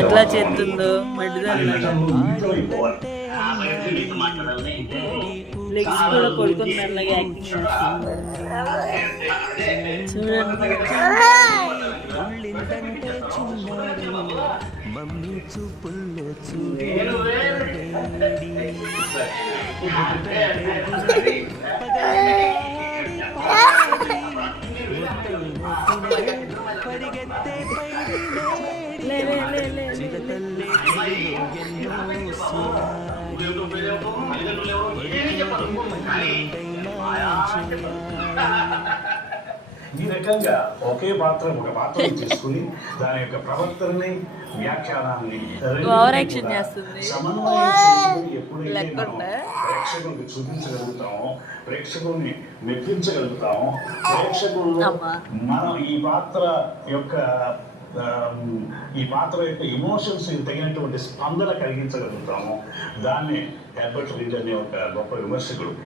ఎట్లా చేస్తుందో మడిదాల్లాగా లెగ్స్ కూడా పడుకుని మెల్లగా యాక్టింగ్ చేస్తుంది చూడండి. మమ్మీ చూపుల్లో పరిగెత్తే ఈ రకంగా ఒకే పాత్ర ఒక పాత్ర తీసుకుని దాని యొక్క ప్రవర్తనని వ్యాఖ్యానాన్ని ఎప్పుడైతే ప్రేక్షకులకు చూపించగలుగుతామో ప్రేక్షకుల్ని మెప్పించగలుగుతామో ప్రేక్షకుల్లో మనం ఈ పాత్ర యొక్క ఎమోషన్స్ తగినటువంటి స్పందన కలిగించగలుగుతాము. దాన్ని హెర్బర్ట్ రీడ్ అనే ఒక గొప్ప విమర్శకుడు